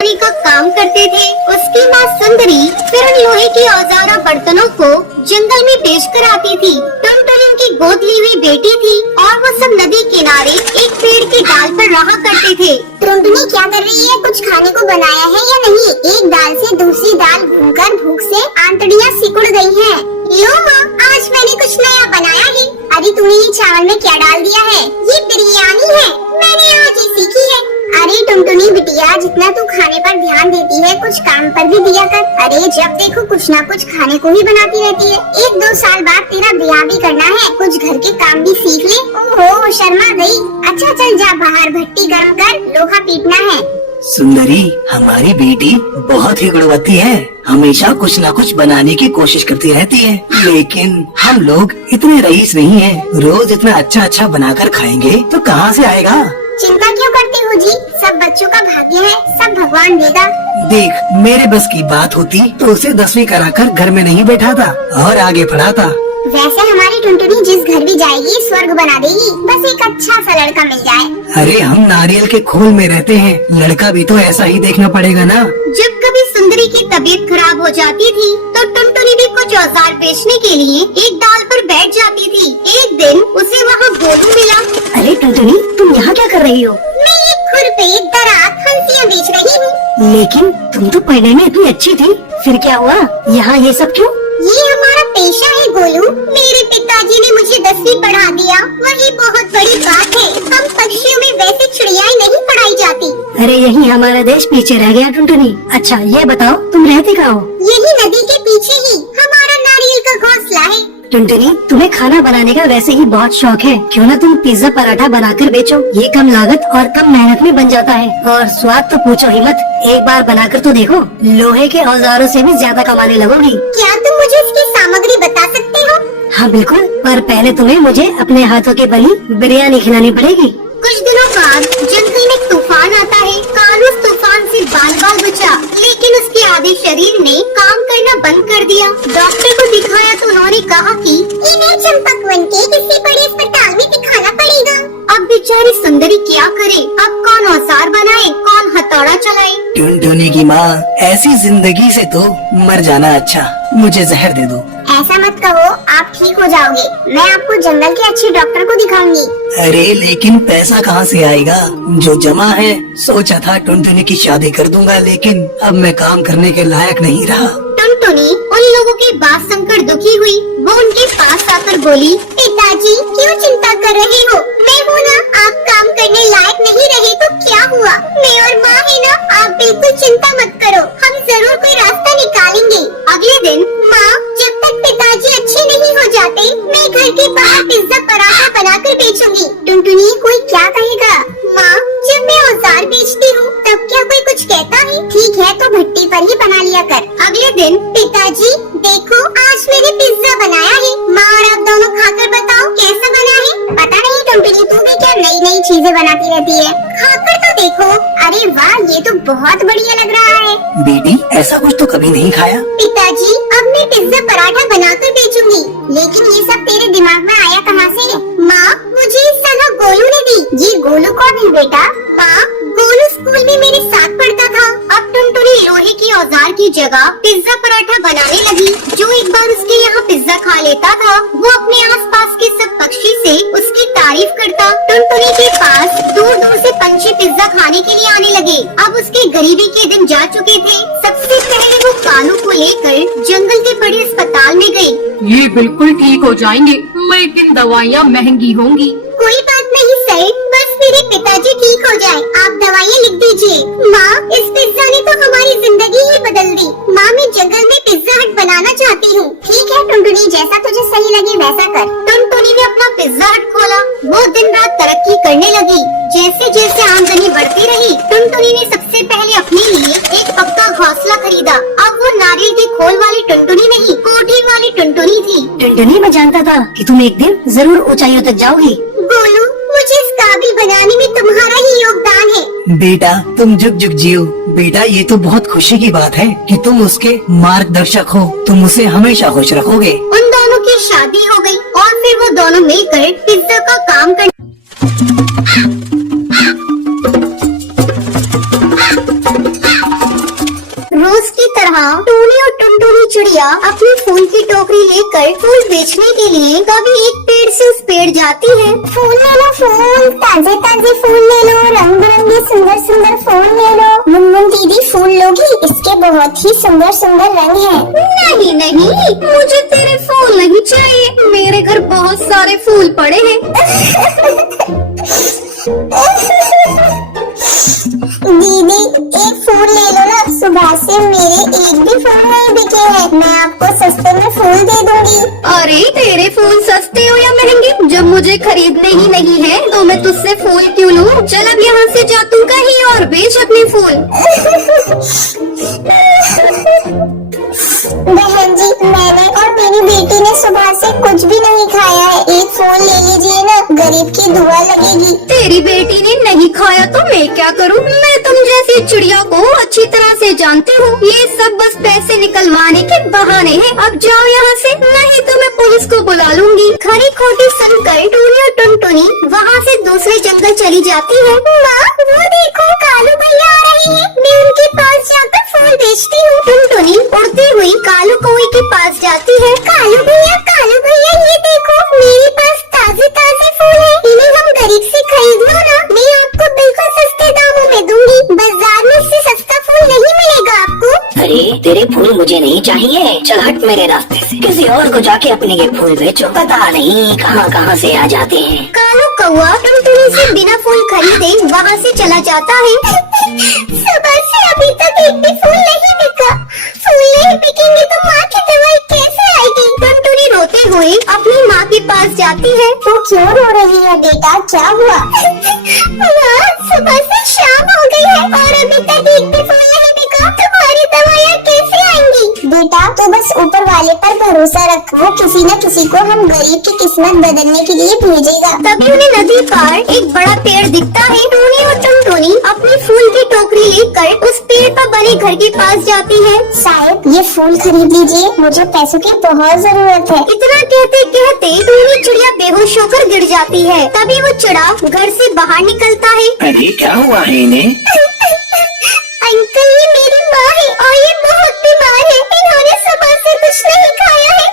सुंदरी का काम करते थे। उसकी माँ सुंदरी फिर उन लोहे के औजार और बर्तनों को जंगल में बेच कर आती थी। टुनटुनी उनकी गोद ली हुई बेटी थी और वो सब नदी किनारे एक पेड़ की डाल पर रहा करते थे। टुनटुनी क्या कर रही है? कुछ खाने को बनाया है या नहीं? एक दाल से दूसरी दाल भूनकर भूख से आंतड़ियाँ सिकुड़ गई हैं। लो माँ, आज मैंने कुछ नया बनाया है। अरे तूने ये चावल में क्या डाल दिया है? ये बिरयानी है, मैंने आज ही सीखी है। अरे टुनटुनी बिटिया, जितना तू खाने पर ध्यान देती है कुछ काम पर भी दिया कर। अरे जब देखो कुछ ना कुछ खाने को ही बनाती रहती है। 1-2 साल बाद तेरा ब्याह भी करना है, कुछ घर के काम भी सीख ले। ओहो शर्मा गई। अच्छा चल जा बाहर भट्टी गर्म कर, लोहा पीटना है। सुंदरी, हमारी बेटी बहुत ही गुणवती है, हमेशा कुछ न कुछ बनाने की कोशिश करती रहती है। लेकिन हम लोग इतने रईस नहीं हैं, रोज इतना अच्छा अच्छा बनाकर खाएंगे तो कहाँ से आएगा? चिंता क्यों करती हो जी? सब बच्चों का भाग्य है, सब भगवान देगा। देख, मेरे बस की बात होती तो उसे 10वीं कराकर घर में नहीं बैठाता और आगे पढ़ाता। वैसे हमारी टुनटुनी जिस घर भी जाएगी स्वर्ग बना देगी, बस एक अच्छा सा लड़का मिल जाए। अरे हम नारियल के खोल में रहते हैं, लड़का भी तो ऐसा ही देखना पड़ेगा ना। जब कभी सुंदरी की तबीयत खराब हो जाती थी तो टुनटुनी भी कुछ औजार बेचने के लिए एक डाल पर बैठ जाती थी। एक दिन उसे वहाँ गोलू मिला। अरे टुनटुनी, तुम यहाँ क्या कर रही हो? मैं ये खुरपे दरात हंसियाँ बेच रही हूँ। लेकिन तुम तो पढ़ने में इतनी अच्छी थी, फिर क्या हुआ? यहाँ ये सब क्यों? ये हमारा पेशा है गोलू। मेरे पिताजी ने मुझे 10वीं पढ़ा दिया, वही बहुत बड़ी बात है। हम पक्षियों में वैसे चिड़ियाएं नहीं पढ़ाई जाती। अरे यही हमारा देश पीछे रह गया टुनटुनी। अच्छा ये बताओ, तुम रहती कहाँ हो? यही नदी के पीछे ही हमारा नारियल का घोंसला है। टुनटुनी, तुम्हें खाना बनाने का वैसे ही बहुत शौक है, क्यों न तुम पिज्जा पराठा बनाकर बेचो? ये कम लागत और कम मेहनत में बन जाता है और स्वाद तो पूछो ही मत। एक बार बनाकर तो देखो, लोहे के औजारों से भी ज्यादा कमाने लगोगी। क्या तुम मुझे इसकी सामग्री बता सकते हो? हाँ बिल्कुल, पर पहले तुम्हें मुझे अपने हाथों की बनी बिरयानी खिलानी पड़ेगी। कुछ दिनों बाद जंगल में तूफान आता है। कालू उस तूफान से बाल बचा, लेकिन उसके आधे शरीर ने काम करना बंद कर दिया। डॉक्टर को दिखाया तो उन्होंने कहा कि इन्हें चंपकवन के किसी बड़े अस्पताल में दिखाना पड़ेगा। अब बेचारी सुंदरी क्या करे? अब कौन औजार बनाए, कौन हथौड़ा चलाए? टुनटुनी की माँ, ऐसी जिंदगी से तो मर जाना अच्छा। मुझे जहर दे दो। ऐसा मत कहो, आप ठीक हो जाओगे। मैं आपको जंगल के अच्छे डॉक्टर को दिखाऊंगी। अरे लेकिन पैसा कहाँ से आएगा? जो जमा है, सोचा था टुनटुनी की शादी कर दूंगा, लेकिन अब मैं काम करने के लायक नहीं रहा। टुनटुनी उन लोगों की बात सुनकर दुखी हुई। वो उनके पास आकर बोली, पिताजी क्यों चिंता कर रहे हो? मैं हूँ ना, आप काम करने लायक नहीं रहे तो क्या हुआ? मैं और माँ है ना, आप बिल्कुल चिंता मत करो, हम जरूर कोई रास्ता निकालेंगे। अगले दिन माँ, जब तक पिताजी अच्छे नहीं हो जाते मैं घर के बाहर पिज्जा पराठा बनाकर बेचूंगी। टुनटुनी, कोई क्या कहेगा? माँ, जब मैं औजार बेचती हूँ तब क्या कोई कुछ कहता है? ठीक है तो भट्टी पर ही बना लिया कर। अगले दिन पिताजी देखो, आज मैंने पिज्जा बनाया है। माँ और आप दोनों खाकर बताओ कैसा बना है। पता नहीं टुनटुनी, तू भी क्या नई नई चीजें बनाती रहती है? खाकर तो देखो। अरे वाह, ये तो बहुत बढ़िया लग रहा है। बेटी, ऐसा कुछ तो कभी नहीं खाया। पिताजी, अब मैं पिज्जा पराठा बनाकर बेचूंगी। लेकिन ये सब तेरे दिमाग में आया कहाँ से? माँ, मुझे इस सलाह गोलू ने दी। ये गोलू कौन है बेटा? माँ, गोलू स्कूल में मेरे साथ पढ़ता था। अब टुनटुनी लोहे की औजार की जगह पिज्जा पराठा बनाने लगी। जो एक बार उसके यहाँ पिज्जा खा लेता था, वो अपने आसपास के सब पक्षी से उसकी तारीफ करता। टुनटुनी के पास दूर दूर से पंछी पिज्जा खाने के लिए आने लगे। अब उसके गरीबी के दिन जा चुके थे। सबसे पहले वो कालू को लेकर जंगल के बड़े अस्पताल में गई। ये बिल्कुल ठीक हो जाएंगे, लेकिन दवाइयाँ महंगी होंगी। कोई बात नहीं सर, बस मेरे पिताजी ठीक हो जाए, आप दवाइयाँ लिख दीजिए। माँ, इस पिज्जा ने तो हमारी जिंदगी ही बदल दी। माँ, मैं जंगल में पिज्जा हट बनाना चाहती हूँ। ठीक है टुनटुनी, जैसा तुझे सही लगे वैसा कर। टुनटुनी ने अपना पिज्जा हट खोला। वो दिन रात तरक्की करने लगी। जैसे जैसे आमदनी बढ़ती रही, टुनटुनी ने सबसे पहले अपने लिए एक पक्का घोंसला खरीदा। अब वो नारियल के खोल वाली टुनटुनी नहीं, कोठी वाली टुनटुनी थी। टुनटुनी, मैं जानता था कि तुम एक दिन जरूर ऊंचाइयों तक जाओगी। गोलू, मुझे इस काबिल बनाने में तुम्हारा ही योगदान है। बेटा, तुम जुग जुग जियो। बेटा, ये तो बहुत खुशी की बात है कि तुम उसके मार्गदर्शक हो। तुम उसे हमेशा खुश रखोगे। उन दोनों की शादी हो गई और फिर वो दोनों मिलकर पिज्जा का काम कर यहाँ टूनी और टुनटुनी चिड़िया अपनी फूल की टोकरी लेकर फूल बेचने के लिए कभी एक पेड़ से उस पेड़ जाती है। फूल ले लो, फूल ताजे ताजे फूल ले लो, रंग बिरंगे सुंदर सुंदर फूल ले लो। मुनमुन दीदी फूल लोगी, इसके बहुत ही सुंदर सुंदर रंग हैं। नहीं नहीं, मुझे तेरे फूल नहीं चाहिए, मेरे घर बहुत सारे फूल पड़े हैं। दीदी एक फूल ले लो ना, सुबह से मेरे एक भी फूल नहीं बिके हैं, मैं आपको सस्ते में फूल दे दूंगी। अरे तेरे फूल सस्ते हो या महंगे, जब मुझे खरीदने ही नहीं है तो मैं तुझसे फूल क्यों लूं? चल अब यहाँ से जा तू कहीं और बेच अपने फूल। बहन जी, मैंने और मेरी बेटी ने सुबह से कुछ भी नहीं खाया है, एक फूल ले लीजिए ना, गरीब की दुआ लगेगी। तेरी बेटी ने नहीं खाया तो मैं क्या करूं? मैं तुम जैसी चिड़िया को अच्छी तरह से जानती हूँ, ये सब बस पैसे निकलवाने के बहाने हैं। अब जाओ यहाँ से, नहीं तो मैं पुलिस को बुला लूंगी। खरी खोटी सुनकर टूनी और टुनटुनी वहाँ से दूसरे जंगल चली जाती है। माँ वो देखो, कालू भैया आ रहे हैं, मैं उनके पास जाकर फूल बेचती हूँ। टुनटुनी उड़ती हुई कालू कौवे के पास जाती है। कालू भैया ये देखो, मेरे पास ताजे ताजे फूल है, इन्हें हम गरीब से खरीद लो ना, मैं आपको बिल्कुल सस्ते दामों में दूंगी, बाजार में इससे सस्ता फूल नहीं मिलेगा आपको। अरे तेरे फूल मुझे नहीं चाहिए, चल हट मेरे रास्ते से, किसी और को जाके अपने ये फूल बेचो, पता नहीं कहाँ कहाँ से आ जाते हैं। कालू कौवा टुनटुनी से बिना फूल खरीदे वहाँ से चला जाता है। सुबह से अभी तक एक भी फूल नहीं बिका, फूल नहीं बिकेंगे तो माँ की दवाई कैसे आएगी? टुनटुनी रोते हुए अपनी माँ के पास जाती है। तू क्यों रो रही है बेटा, क्या हुआ? माँ सुबह से शाम हो गई है और अभी तक एक भी फूल नहीं बिका, तुम्हारी दवाइयाँ कैसे आएंगी? बेटा तो बस ऊपर वाले पर भरोसा रख, वो किसी न किसी को हम गरीब की किस्मत बदलने के लिए भेजेगा। तभी उन्हें नदी पार एक बड़ा पेड़ दिखता है। टूनी और टुनटुनी अपनी फूल की टोकरी लेकर उस पेड़ पर बने घर के पास जाती है। साहब ये फूल खरीद लीजिए, मुझे पैसों की बहुत जरूरत है। इतना कहते कहते टूनी चिड़िया बेहोश होकर गिर जाती है। तभी वो चिड़ा घर से बाहर निकलता है। अरे क्या हुआ है इन्हें? अंकल ये मेरी माँ है और ये बहुत बीमार है, इन्होंने सुबह से कुछ नहीं खाया है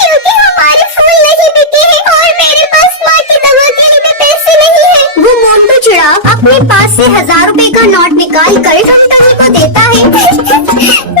क्योंकि हमारे फूल नहीं बिके हैं और मेरे पास माँ की दवा के लिए भी पैसे नहीं है। वो मोंटू चिड़ा अपने पास से 1000 रुपए का नोट निकाल कर टुनटुनी को देता है।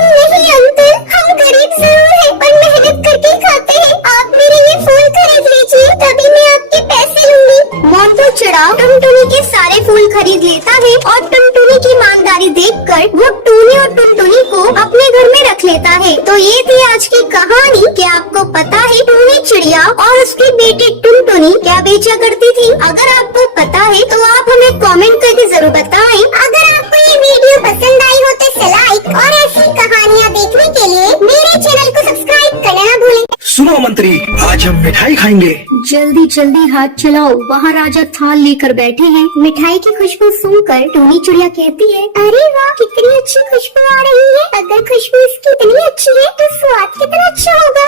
नहीं अंकल, हम गरीब जरूर हैं पर मेहनत करके खाते हैं, आप मेरे लिए फूल खरीद लीजिए, तभी मैं आपके पैसे लूंगी। मोंटू चिड़ा टुनटुनी के सारे फूल खरीद लेता है और टुनटुनी की ईमानदारी देखकर वो टूनी और टुनटुनी को अपने घर में रख लेता है। तो ये थी आज की कहानी। क्या आपको पता है टूनी चिड़िया और उसकी बेटी टुनटुनी क्या बेचा करती थी? अगर आपको पता है तो आप हमें कमेंट करके जरूर बताएं। अगर आपको ये वीडियो पसंद आई हो तो लाइक और ऐसी कहानियाँ देखने के लिए मेरे चैनल को सब्सक्राइब करना ना भूलें। सुनो मंत्री, आज हम मिठाई खाएंगे। जल्दी जल्दी हाथ चलाओ, वहाँ राजा थाल लेकर बैठे हैं। मिठाई की खुशबू सुनकर टूनी चिड़िया कहती है, अरे वाह कितनी अच्छी खुशबू आ रही है, अगर खुशबू इसकी इतनी अच्छी है तो स्वाद कितना अच्छा होगा।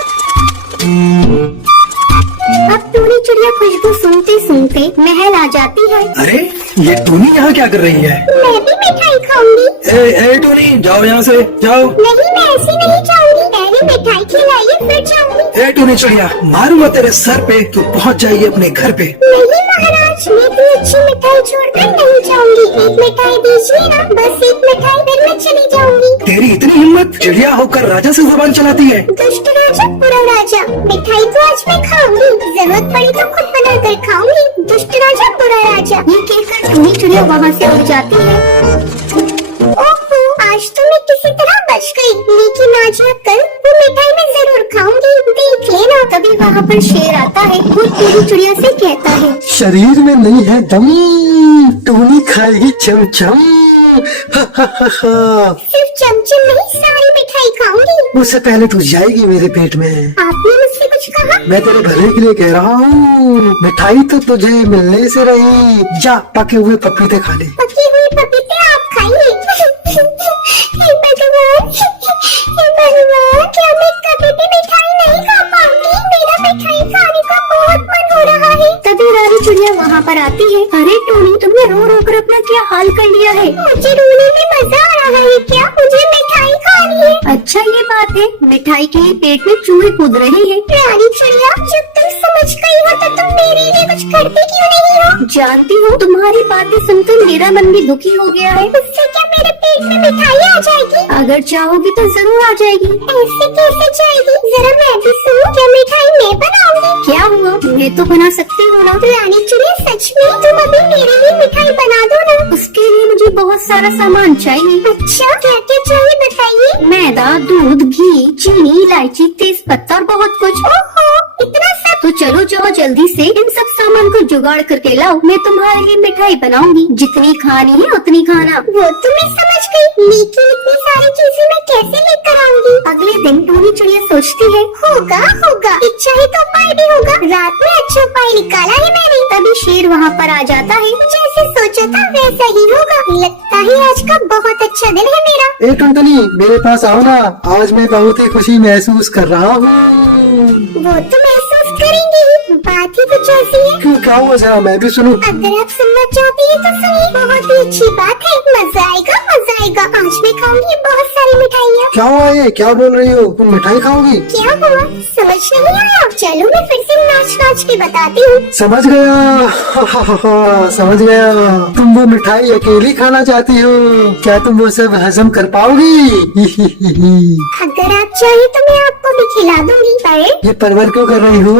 अब टूनी चिड़िया खुशबू सुनते सुनते महल आ जाती है। अरे ये टूनी यहाँ क्या कर रही है? मैं भी मिठाई खाऊंगी। ए टूनी, जाओ यहाँ से, जाओ। नहीं मैं ऐसी नहीं जाऊंगी, पहले मिठाई खिलाइए फिर जाऊंगी। ए टूनी चिड़िया, मारूंगा तेरे सर पे, तू पहुँच जाएगी अपने घर पे। नहीं महाराज, मैं इतनी अच्छी मिठाई छोड़कर नहीं जाऊंगी, एक मिठाई दीजिए ना, बस एक मिठाई फिर मैं चली जाऊंगी। तेरी इतनी हिम्मत, चिड़िया होकर राजा से जुबान चलाती है। दुष्ट राजा बुरा राजा, मिठाई तो आज मैं खाऊंगी, जरूरत पड़ी तो खुद बना कर खाऊंगी। दुष्ट राजा बुरा राजा। ये कहकर टूनी चिड़िया वहाँ से उड़ जाती है। ओहो, आज तो मैं किसी तरह बच गई, लेकिन आज या कल वो मिठाई मैं जरूर खाऊंगी, देख लेना। तभी वहाँ पर शेर आता है। वो टूनी चिड़िया से कहता है, शरीर में नहीं है दम, टूनी खाएगी चमचम। सिर्फ चमचम नहीं, सारी मिठाई खाऊंगी। उससे पहले तू जाएगी मेरे पेट में। आपने मुझसे कुछ कहा? मैं तेरे भले के लिए कह रहा हूँ, मिठाई तो तुझे मिलने से रही, जा पके हुए पपीते खा ले। पके हुए पपीते आप खाइए। हे भगवान, क्या मैं कभी भी मिठाई नहीं खा पाऊंगी? मेरा मिठाई खाने का बहुत मन हो रहा है। तभी रानी चिड़िया वहाँ पर आती है। अरे टूनी, तुमने रो रो कर अपना क्या हाल कर लिया है? मुझे रोने में मजा आ रहा है क्या? मुझे मिठाई खानी है। अच्छा ये बात है, मिठाई के लिए पेट में चूहे कूद रहे हैं। रानी चिड़िया, जब तुम समझ गई हो तो तुम मेरे लिए कुछ करती क्यों नहीं हो? जानती हूँ तुम्हारी बातें सुनकर मेरा मन भी दुखी हो गया है। उससे क्या मेरे पेट में मिठाई आ जाएगी? अगर चाहोगी तो जरूर आ जाएगी। ऐसे कैसे जाएगी? जरा मैं भी सुनूं, क्या मिठाई मैं बनाऊंगी? क्या हुआ, मैं तो बना सकती हूँ ना। रानी चिड़िया, सच में तुम अभी मेरे लिए मिठाई बना दो ना। उसके लिए मुझे बहुत सारा सामान चाहिए। अच्छा, क्या क्या चाहिए बताइए। मैदा, दूध, घी, चीनी, इलायची, तेज पत्ता और बहुत कुछ। ओहो, इतना सब? तो चलो जाओ जल्दी से इन सब सामान को जुगाड़ करके लाओ। मैं तुम्हारे लिए मिठाई बनाऊंगी, जितनी खानी है उतनी खाना। वो तो मैं समझ गई, लेकिन इतनी सारी चीजें मैं कैसे लेकर आऊंगी? अगले दिन टूनी चिड़िया सोचती है, होगा होगा, इच्छा ही तो उपाय भी होगा। रात में अच्छा उपाय निकाला है मैंने। तभी शेर वहाँ पर आ जाता है। जैसे सोचा था वैसा ही होगा। लगता है आज का बहुत अच्छा दिन है मेरा। ए टुनटुनी, मेरे पास आओ ना, आज मैं बहुत ही खुशी महसूस कर रहा हूँ। वो तो महसूस करेंगे ही, बात ही कुछ ऐसी है। क्यों, क्या हुआ, जरा मैं भी सुनूं। अगर आप सुनना चाहती है तो सुनिए, बहुत ही अच्छी बात है। मजा आएगा मजा आएगा। आज मैं खाऊंगी बहुत सारी मिठाइयाँ। क्या हुआ, ये क्या बोल रही हो? तुम मिठाई खाओगी? क्या हुआ, समझ नहीं आया? चलो मैं फिर से नाच नाच के बताती हूँ। समझ गया, समझ गया। तुम वो मिठाई अकेली खाना चाहती हो। क्या तुम वो सब हजम कर पाओगी? अगर आप चाहे तो मैं आपको भी खिला दूंगी। पर ये परवर क्यों कर रही हो?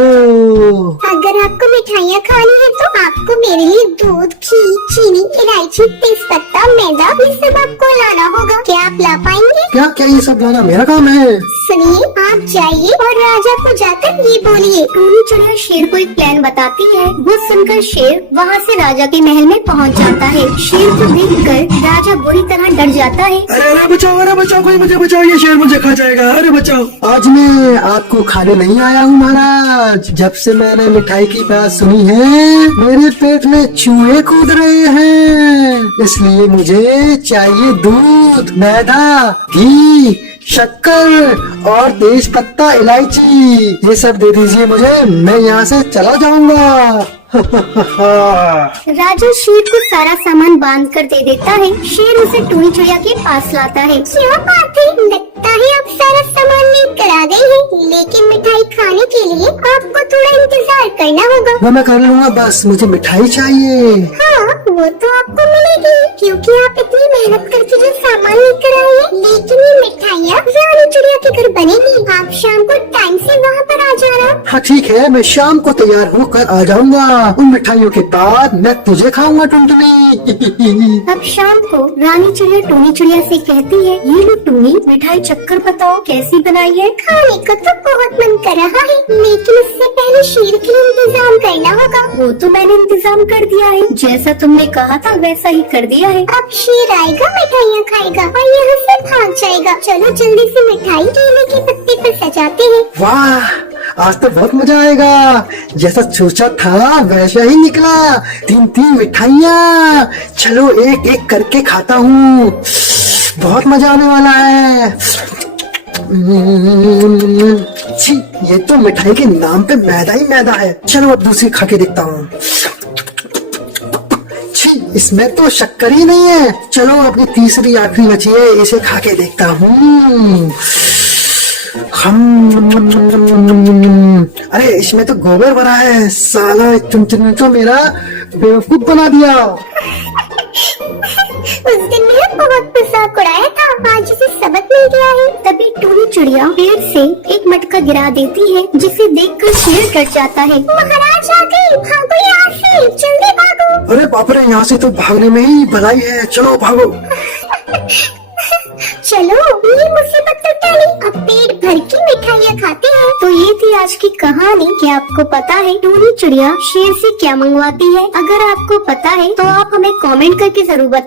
अगर आपको मिठाइयाँ खानी है तो आपको मेरे लिए दूध, घी, चीनी, इलायची, तेज पत्ता, मैदा, ये सब आपको लाना होगा। क्या आप ला पाएंगे? क्या क्या ये सब लाना मेरा काम है? सुनिए, आप जाइए और राजा को जाकर ये बोलिए। टूनी चिड़िया शेर को एक प्लान बताती है। वो सुनकर शेर वहाँ से राजा के महल में पहुँच जाता है। शेर को देखकर राजा बुरी तरह डर जाता है। अरे अरे बचाओ, कोई मुझे बचाओ, ये शेर मुझे खा जाएगा। अरे बचाओ। आज मैं आपको खाने नहीं आया हूँ महाराज। जब से मैंने मिठाई की बात सुनी है, मेरे पेट में चूहे कूद रहे हैं। इसलिए मुझे चाहिए दूध, मैदा, घी, शक्कर और तेज पत्ता, इलायची। ये सब दे दीजिए मुझे, मैं यहाँ से चला जाऊंगा। राजा शेर को सारा सामान बांध कर दे देता है। शेर उसे टूनी चिड़िया के पास लाता है। क्या बात है, लगता है आप सारा सामान लेकर आ गए हैं, लेकिन मिठाई खाने के लिए आपको थोड़ा इंतजार करना होगा। वो मैं कर लूंगा, बस मुझे मिठाई चाहिए। हाँ, वो तो आपको मिलेगी, क्योंकि आप इतनी मेहनत करके जो सामान लेकर आए हैं। लेकिन ये मिठाइयाँ रानी चिड़िया के घर बनेगी। आप शाम को टाइम से वहाँ पर आ जाना। हाँ ठीक है, मैं शाम को तैयार होकर आ जाऊंगा। उन मिठाइयों के बाद मैं तुझे खाऊंगा टुनटुनी। अब शाम को रानी चिड़िया टूनी चिड़िया से कहती है, ये लो टूनी, मिठाई चक्कर बताओ कैसी बनाई है। खाने का तो बहुत मन कर रहा है, लेकिन उससे पहले शेर के लिए इंतजाम करना होगा। वो तो मैंने इंतजाम कर दिया है, जैसा तुमने कहा था वैसा ही कर दिया है। अब शेर आएगा, मिठाइयाँ खाएगा और यहाँ से भाग जाएगा। चलो जल्दी से मिठाई केले के पत्ते पर सजाते हैं। वाह, आज तो बहुत मजा आएगा। जैसा सोचा था वैसा ही निकला। 3-3 मिठाइयाँ। चलो एक एक करके खाता हूँ, बहुत मजा आने वाला है। छी, ये तो मिठाई के नाम पे मैदा ही मैदा है। चलो अब दूसरी खा के देखता हूँ। छी, इसमें तो शक्कर ही नहीं है। चलो अपनी तीसरी आखिरी बची है, इसे खा के देखता हूँ। अरे इसमें तो गोबर भरा है। साला चुनचुन तो मेरा बेवकूफ बना दिया। उस दिन मेरा बहुत मजाक उड़ाया था, आज उसे सबक मिल गया है। तभी टूनी चिड़िया पेड़ से एक मटका गिरा देती है, जिसे देखकर शेर डर जाता है। महाराज आ गए, भागो यहाँ से, जल्दी भागो। अरे बाप रे, यहाँ से तो भागने में ही भलाई है। चलो भागो। चलो, ये मुसीबत तो टली, अब पेट भर की मिठाइयाँ खाते हैं। तो ये थी आज की कहानी। क्या आपको पता है टूनी चिड़िया शेर से क्या मंगवाती है? अगर आपको पता है तो आप हमें कमेंट करके जरूर बताएं।